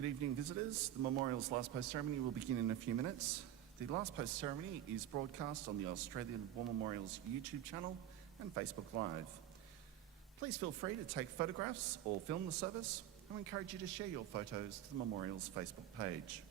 Good evening, visitors. The Memorial's Last Post ceremony will begin in a few minutes. The Last Post ceremony is broadcast on the Australian War Memorial's YouTube channel and Facebook Live. Please feel free to take photographs or film the service, and we encourage you to share your photos to the Memorial's Facebook page.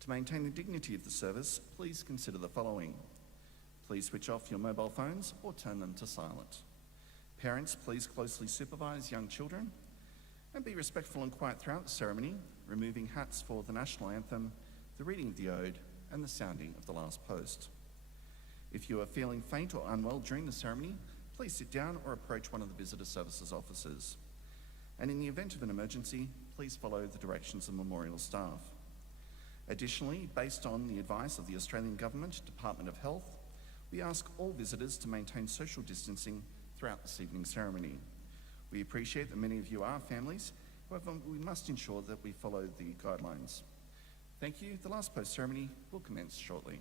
To maintain the dignity of the service, please consider the following. Please switch off your mobile phones or turn them to silent. Parents, please closely supervise young children and be respectful and quiet throughout the ceremony, removing hats for the national anthem, the reading of the ode, and the sounding of the last post. If you are feeling faint or unwell during the ceremony, please sit down or approach one of the Visitor Services officers. And in the event of an emergency, please follow the directions of Memorial staff. Additionally, based on the advice of the Australian Government Department of Health, we ask all visitors to maintain social distancing throughout this evening's ceremony. We appreciate that many of you are families, however, we must ensure that we follow the guidelines. Thank you. The last post ceremony will commence shortly.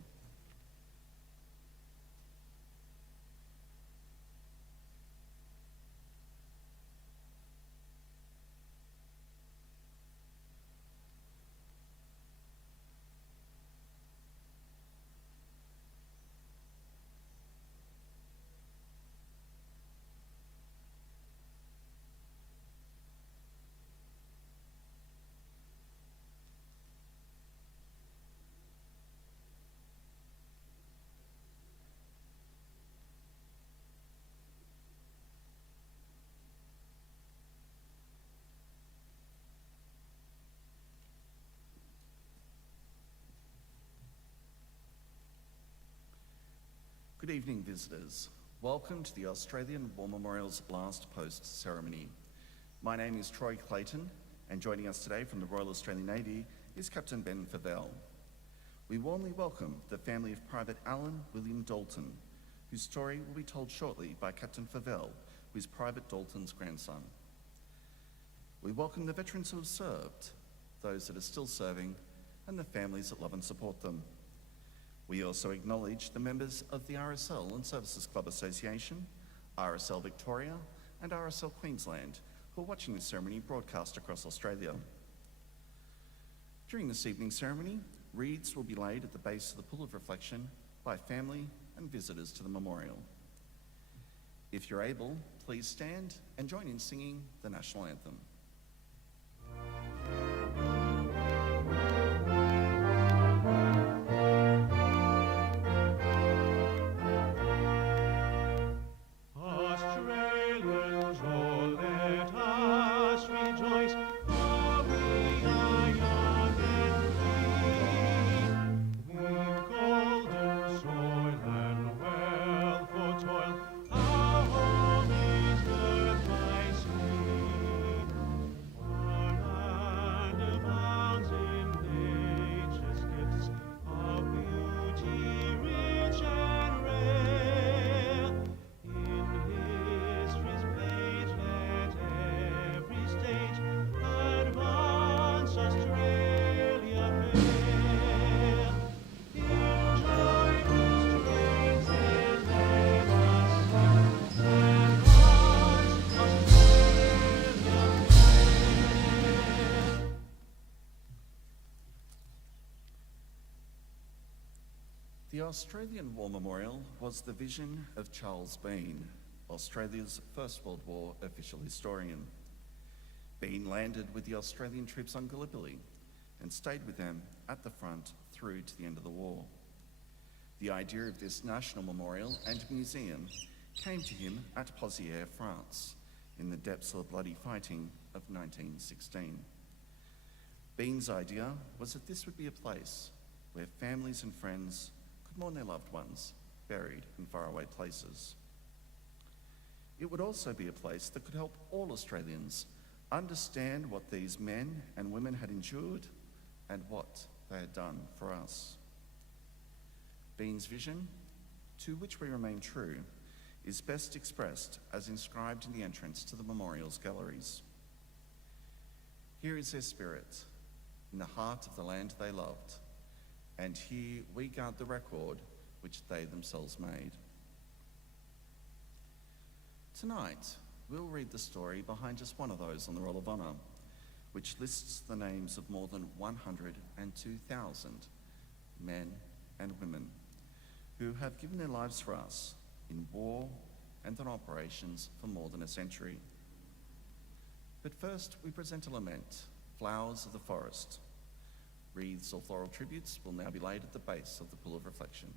Good evening, visitors. Welcome to the Australian War Memorial's Last Post ceremony. My name is Troy Clayton, and joining us today from the Royal Australian Navy is Captain Ben Favell. We warmly welcome the family of Private Alan William Dalton, whose story will be told shortly by Captain Favell, who is Private Dalton's grandson. We welcome the veterans who have served, those that are still serving, and the families that love and support them. We also acknowledge the members of the RSL Services Clubs Association, RSL Victoria, and RSL Queensland who are watching this ceremony broadcast across Australia. During this evening's ceremony, wreaths will be laid at the base of the Pool of Reflection by family and visitors to the memorial. If you're able, please stand and join in singing the national anthem. The Australian War Memorial was the vision of Charles Bean, Australia's First World War official historian. Bean landed with the Australian troops on Gallipoli and stayed with them at the front through to the end of the war. The idea of this national memorial and museum came to him at Pozières, France, in the depths of the bloody fighting of 1916. Bean's idea was that this would be a place where families and friends could mourn their loved ones buried in faraway places. It would also be a place that could help all Australians understand what these men and women had endured and what they had done for us. Bean's vision, to which we remain true, is best expressed as inscribed in the entrance to the memorial's galleries. Here is their spirit, in the heart of the land they loved, and here we guard the record which they themselves made. Tonight, we'll read the story behind just one of those on the Roll of Honour, which lists the names of more than 102,000 men and women who have given their lives for us in war and in operations for more than a century. But first, we present a lament, Flowers of the Forest. Wreaths or floral tributes will now be laid at the base of the Pool of Reflection.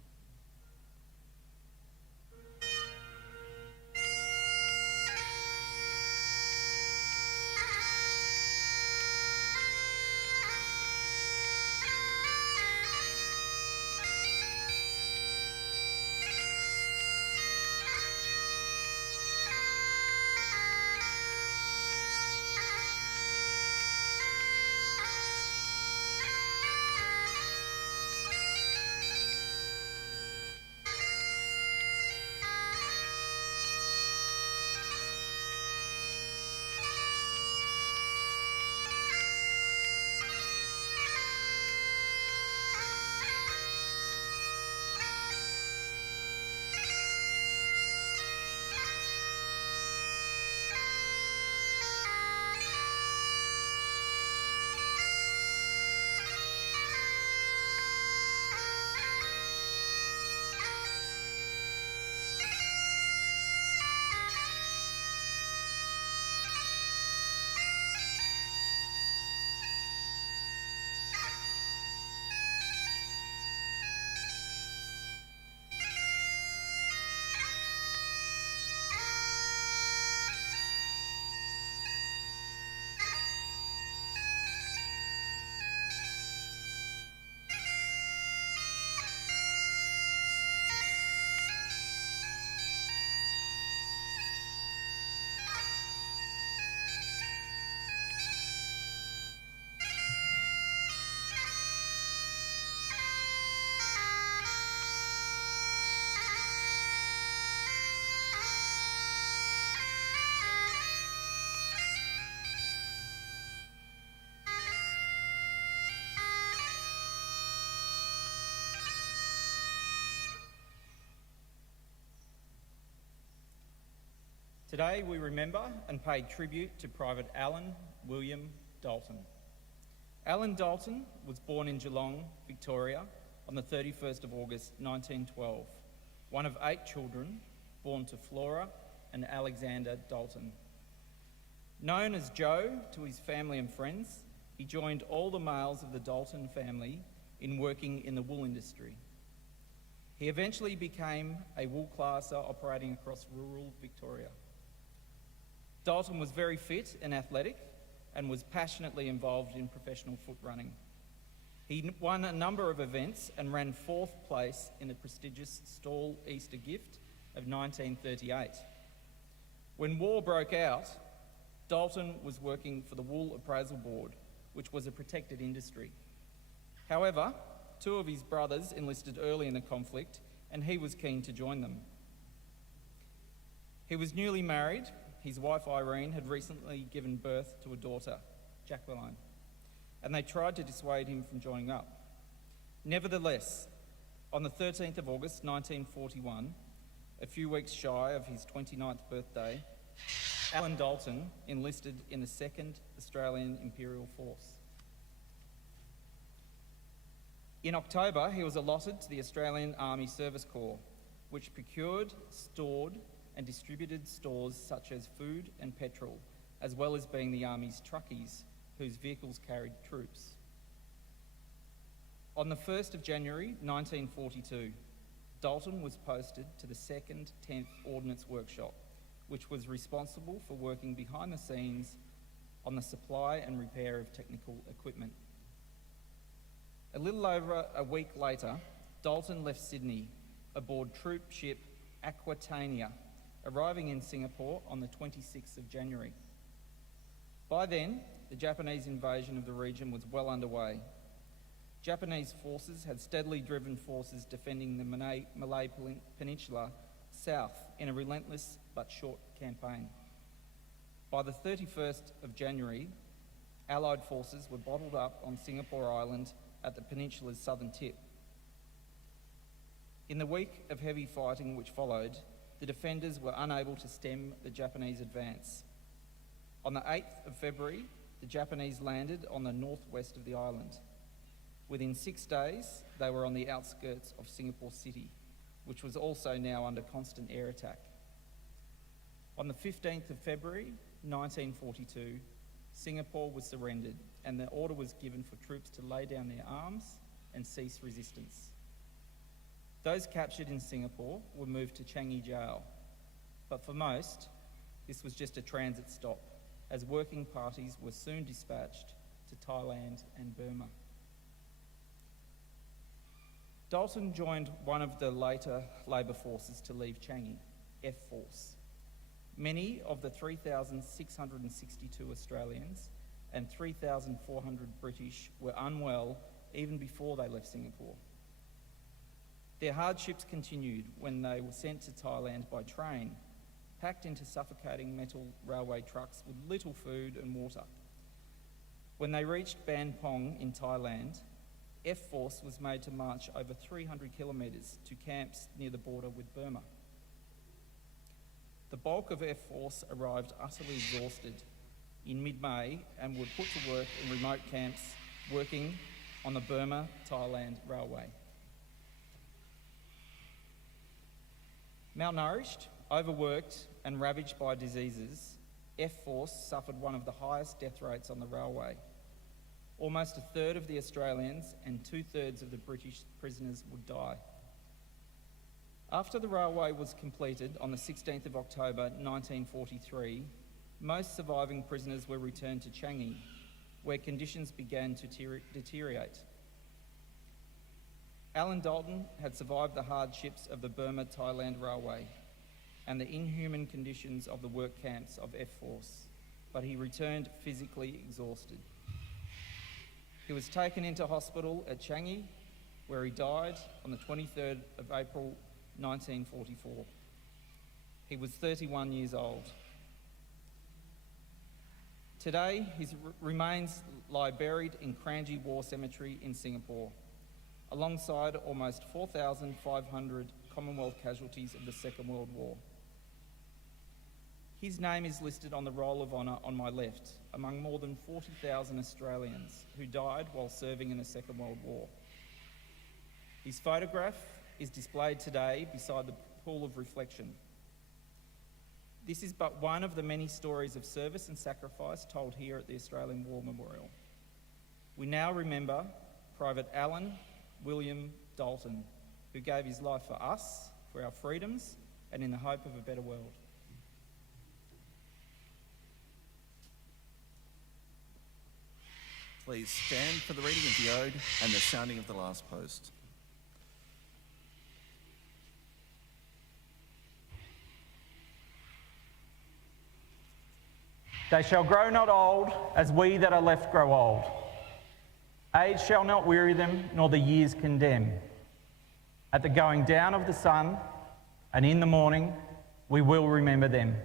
Today we remember and pay tribute to Private Alan William Dalton. Alan Dalton was born in Geelong, Victoria on the 31st of August 1912, one of 8 children born to Flora and Alexander Dalton. Known as Joe to his family and friends, he joined all the males of the Dalton family in working in the wool industry. He eventually became a wool classer operating across rural Victoria. Dalton was very fit and athletic and was passionately involved in professional foot running. He won a number of events and ran 4th place in the prestigious Stawell Easter Gift of 1938. When war broke out, Dalton was working for the Wool Appraisal Board, which was a protected industry. However, 2 of his brothers enlisted early in the conflict and he was keen to join them. He was newly married. His wife Irene had recently given birth to a daughter, Jacqueline, and they tried to dissuade him from joining up. Nevertheless, on the 13th of August 1941, a few weeks shy of his 29th birthday, Alan Dalton enlisted in the 2nd Australian Imperial Force. In October, he was allotted to the Australian Army Service Corps, which procured, stored and distributed stores such as food and petrol, as well as being the Army's truckies, whose vehicles carried troops. On the 1st of January 1942, Dalton was posted to the 2nd 10th Ordnance Workshop, which was responsible for working behind the scenes on the supply and repair of technical equipment. A little over a week later, Dalton left Sydney aboard troop ship Aquitania, arriving in Singapore on the 26th of January. By then, the Japanese invasion of the region was well underway. Japanese forces had steadily driven forces defending the Malay Peninsula south in a relentless but short campaign. By the 31st of January, Allied forces were bottled up on Singapore Island at the peninsula's southern tip. In the week of heavy fighting which followed, the defenders were unable to stem the Japanese advance. On the 8th of February, the the Japanese landed on the northwest of the island. Within 6 days, they were on the outskirts of Singapore City, which was also now under constant air attack. On the 15th of February 1942, Singapore was surrendered and the order was given for troops to lay down their arms and cease resistance. Those captured in Singapore were moved to Changi Jail, but for most, this was just a transit stop, as working parties were soon dispatched to Thailand and Burma. Dalton joined one of the later labour forces to leave Changi, F Force. Many of the 3,662 Australians and 3,400 British were unwell even before they left Singapore. Their hardships continued when they were sent to Thailand by train, packed into suffocating metal railway trucks with little food and water. When they reached Ban Pong in Thailand, F Force was made to march over 300 kilometres to camps near the border with Burma. The bulk of F Force arrived utterly exhausted in mid-May and were put to work in remote camps working on the Burma-Thailand railway. Malnourished, overworked and ravaged by diseases, F Force suffered one of the highest death rates on the railway. Almost a third of the Australians and 2/3 of the British prisoners would die. After the railway was completed on the 16th of October 1943, most surviving prisoners were returned to Changi, where conditions began to deteriorate. Alan Dalton had survived the hardships of the Burma-Thailand railway and the inhuman conditions of the work camps of F Force, but he returned physically exhausted. He was taken into hospital at Changi, where he died on the 23rd of April 1944. He was 31 years old. Today, his remains lie buried in Kranji War Cemetery in Singapore, alongside almost 4,500 Commonwealth casualties of the Second World War. His name is listed on the Roll of Honour on my left, among more than 40,000 Australians who died while serving in the Second World War. His photograph is displayed today beside the pool of reflection. This is but one of the many stories of service and sacrifice told here at the Australian War Memorial. We now remember Private Alan William Dalton, who gave his life for us, for our freedoms, and in the hope of a better world. Please stand for the reading of the Ode and the sounding of the last post. They shall grow not old, as we that are left grow old. Age shall not weary them, nor the years condemn. At the going down of the sun, and in the morning, we will remember them.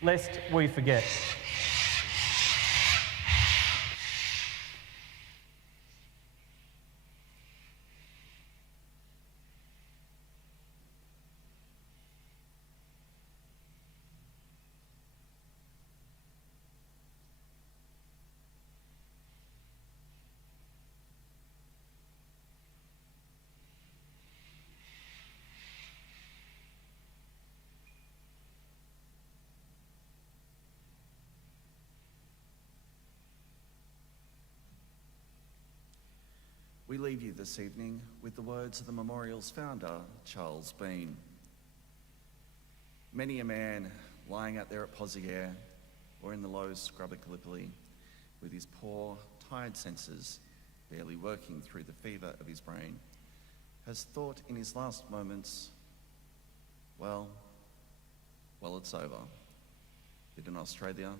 Lest we forget. We leave you this evening with the words of the memorial's founder, Charles Bean. Many a man lying out there at Pozieres or in the low scrub at Gallipoli with his poor, tired senses barely working through the fever of his brain has thought in his last moments, well, it's over. But in Australia,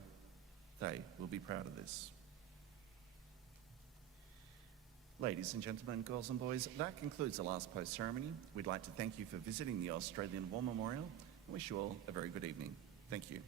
they will be proud of this. Ladies and gentlemen, girls and boys, that concludes the last post ceremony. We'd like to thank you for visiting the Australian War Memorial and wish you all a very good evening. Thank you.